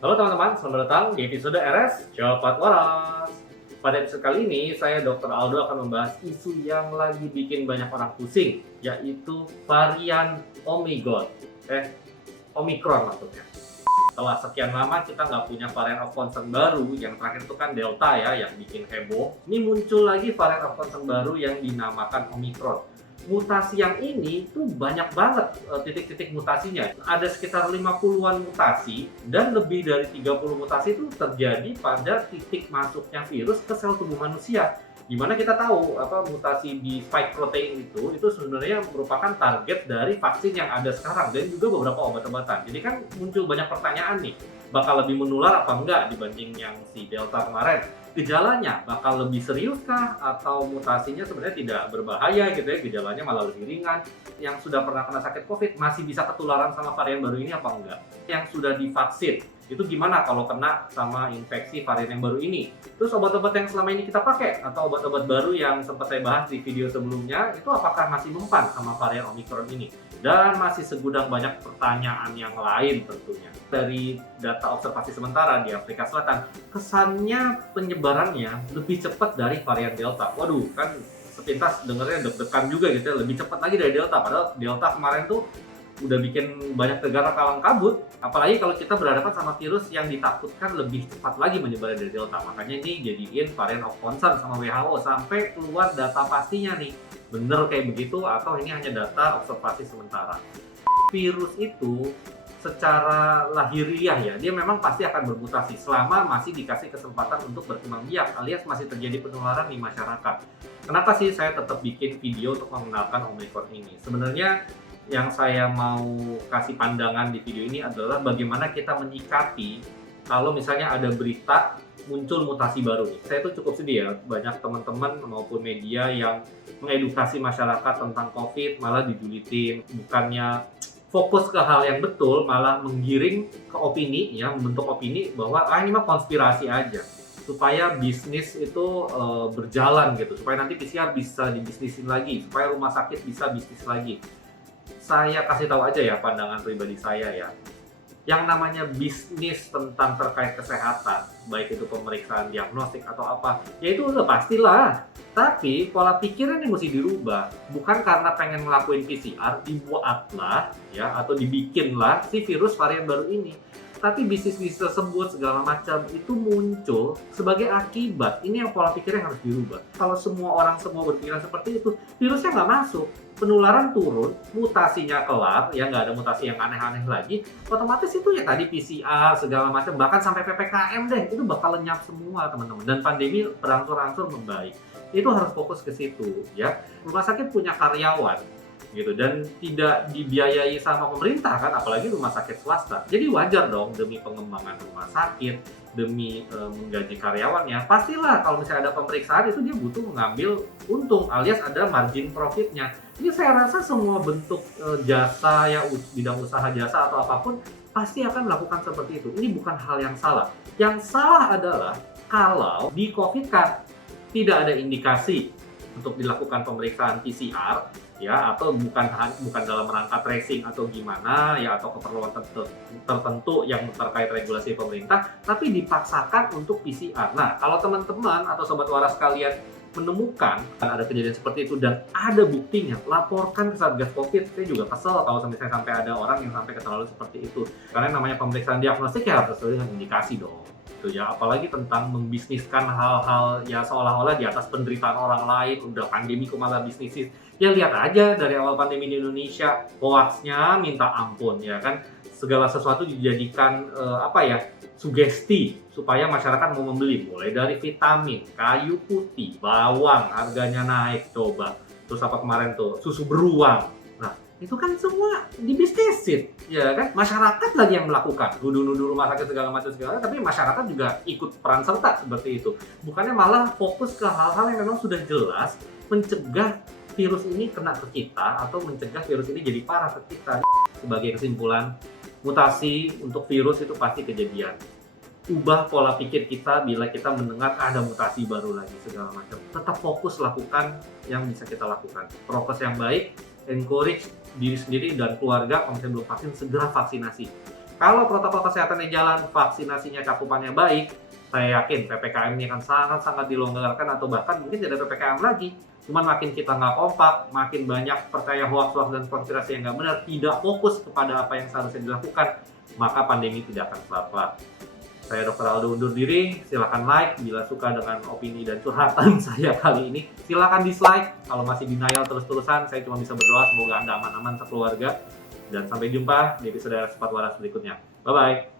Halo teman-teman, selamat datang di episode RS Cepat Waras. Pada episode kali ini, saya Dr. Aldo akan membahas isu yang lagi bikin banyak orang pusing, yaitu varian Omicron maksudnya. Setelah sekian lama kita nggak punya varian of concern baru, yang terakhir itu kan Delta ya, yang bikin heboh. Ini muncul lagi varian of concern baru yang dinamakan Omicron. Mutasi yang ini tuh banyak banget titik-titik mutasinya. Ada sekitar 50-an mutasi dan lebih dari 30 mutasi itu terjadi pada titik masuknya virus ke sel tubuh manusia. Dimana kita tahu mutasi di spike protein itu sebenarnya merupakan target dari vaksin yang ada sekarang dan juga beberapa obat-obatan. Jadi kan muncul banyak pertanyaan nih, bakal lebih menular apa enggak dibanding yang si Delta kemarin? Gejalanya bakal lebih serius kah atau mutasinya sebenarnya tidak berbahaya gitu ya, gejalanya malah lebih ringan? Yang sudah pernah kena sakit COVID masih bisa ketularan sama varian baru ini apa enggak? Yang sudah divaksin itu gimana kalau kena sama infeksi varian yang baru ini? Terus obat-obat yang selama ini kita pakai atau obat-obat baru yang sempat saya bahas di video sebelumnya itu apakah masih mempan sama varian Omicron ini? Dan masih segudang banyak pertanyaan yang lain tentunya. Dari data observasi sementara di Afrika Selatan, kesannya penyebarannya lebih cepat dari varian Delta. Waduh, kan sepintas dengernya deg-degan juga gitu ya, lebih cepat lagi dari Delta. Padahal Delta kemarin tuh udah bikin banyak negara kalang kabut. Apalagi kalau kita berhadapan sama virus yang ditakutkan lebih cepat lagi menyebar dari Delta. Makanya ini jadiin varian of concern sama WHO sampai keluar data pastinya nih. Bener kayak begitu atau ini hanya data observasi sementara. Virus itu secara lahiriah ya, dia memang pasti akan bermutasi selama masih dikasih kesempatan untuk berkembang biak alias masih terjadi penularan di masyarakat. Kenapa sih saya tetap bikin video untuk mengenalkan Omicron ini? Sebenarnya yang saya mau kasih pandangan di video ini adalah bagaimana kita menyikapi kalau misalnya ada berita muncul mutasi baru nih. Saya tuh cukup sedih ya, banyak teman-teman maupun media yang mengedukasi masyarakat tentang COVID malah dijulitin, bukannya fokus ke hal yang betul, malah menggiring ke opini, ya membentuk opini bahwa ini mah konspirasi aja supaya bisnis itu berjalan gitu, supaya nanti PCR bisa dibisnisin lagi, supaya rumah sakit bisa bisnis lagi. Saya kasih tahu aja ya pandangan pribadi saya ya. Yang namanya bisnis tentang terkait kesehatan, baik itu pemeriksaan diagnostik atau apa, ya itu udah pastilah. Tapi pola pikirnya ini mesti dirubah. Bukan karena pengen ngelakuin PCR, dibuatlah ya atau dibikinlah si virus varian baru ini. Tapi bisnis-bisnis tersebut segala macam itu muncul sebagai akibat. Ini yang pola pikirnya harus dirubah. Kalau semua orang berpikiran seperti itu, virusnya nggak masuk, penularan turun, mutasinya kelar, ya nggak ada mutasi yang aneh-aneh lagi, otomatis itu ya tadi PCR segala macam, bahkan sampai PPKM deh, itu bakal lenyap semua teman-teman. Dan pandemi berangsur-angsur membaik. Itu harus fokus ke situ ya. Rumah sakit punya karyawan gitu dan tidak dibiayai sama pemerintah kan, apalagi rumah sakit swasta. Jadi wajar dong demi pengembangan rumah sakit, demi menggaji karyawannya, pastilah kalau misalnya ada pemeriksaan itu dia butuh mengambil untung alias ada margin profitnya. Ini saya rasa semua bentuk jasa ya, bidang usaha jasa atau apapun pasti akan melakukan seperti itu. Ini bukan hal yang salah. Yang salah adalah kalau di COVID kan tidak ada indikasi untuk dilakukan pemeriksaan PCR ya, atau bukan dalam rangka tracing atau gimana ya, atau keperluan tertentu yang terkait regulasi pemerintah, tapi dipaksakan untuk PCR. Nah, kalau teman-teman atau sobat waras kalian menemukan ada kejadian seperti itu dan ada buktinya, laporkan ke Satgas Covid. Saya juga kesel kalau misalnya sampai ada orang yang sampai keterlaluan seperti itu. Karena namanya pemeriksaan diagnostik ya harus sesuai dengan indikasi dong. Itu ya, apalagi tentang membisniskan hal-hal ya seolah-olah di atas penderitaan orang lain, udah pandemi kok malah bisnisin. Ya lihat aja dari awal pandemi di Indonesia, hoaxnya minta ampun ya kan. Segala sesuatu dijadikan sugesti supaya masyarakat mau membeli, mulai dari vitamin, kayu putih, bawang harganya naik coba. Terus apa kemarin tuh, susu beruang. Nah, itu kan semua dibisnisin, ya kan? Masyarakat lagi yang melakukan, nuduh-nuduh rumah sakit segala macam, tapi masyarakat juga ikut peran serta seperti itu. Bukannya malah fokus ke hal-hal yang memang sudah jelas mencegah virus ini kena ke kita atau mencegah virus ini jadi parah ke kita. Sebagai kesimpulan, mutasi untuk virus itu pasti kejadian. Ubah pola pikir kita bila kita mendengar ada mutasi baru lagi segala macam. Tetap fokus lakukan yang bisa kita lakukan. Prokes yang baik, encourage diri sendiri dan keluarga kalau misalnya belum vaksin segera vaksinasi. Kalau protokol kesehatannya jalan, vaksinasinya cakupannya baik, saya yakin PPKM ini akan sangat-sangat dilonggarkan atau bahkan mungkin tidak ada PPKM lagi. Cuman makin kita nggak kompak, makin banyak percaya hoax-hoax dan konspirasi yang nggak benar, tidak fokus kepada apa yang seharusnya dilakukan, maka pandemi tidak akan kelar-kelar. Saya Dr. Aldo undur diri, silahkan like bila suka dengan opini dan curhatan saya kali ini. Silahkan dislike kalau masih denial terus-terusan. Saya cuma bisa berdoa semoga Anda aman-aman sekeluarga. Dan sampai jumpa di episode Cepat Waras berikutnya. Bye-bye.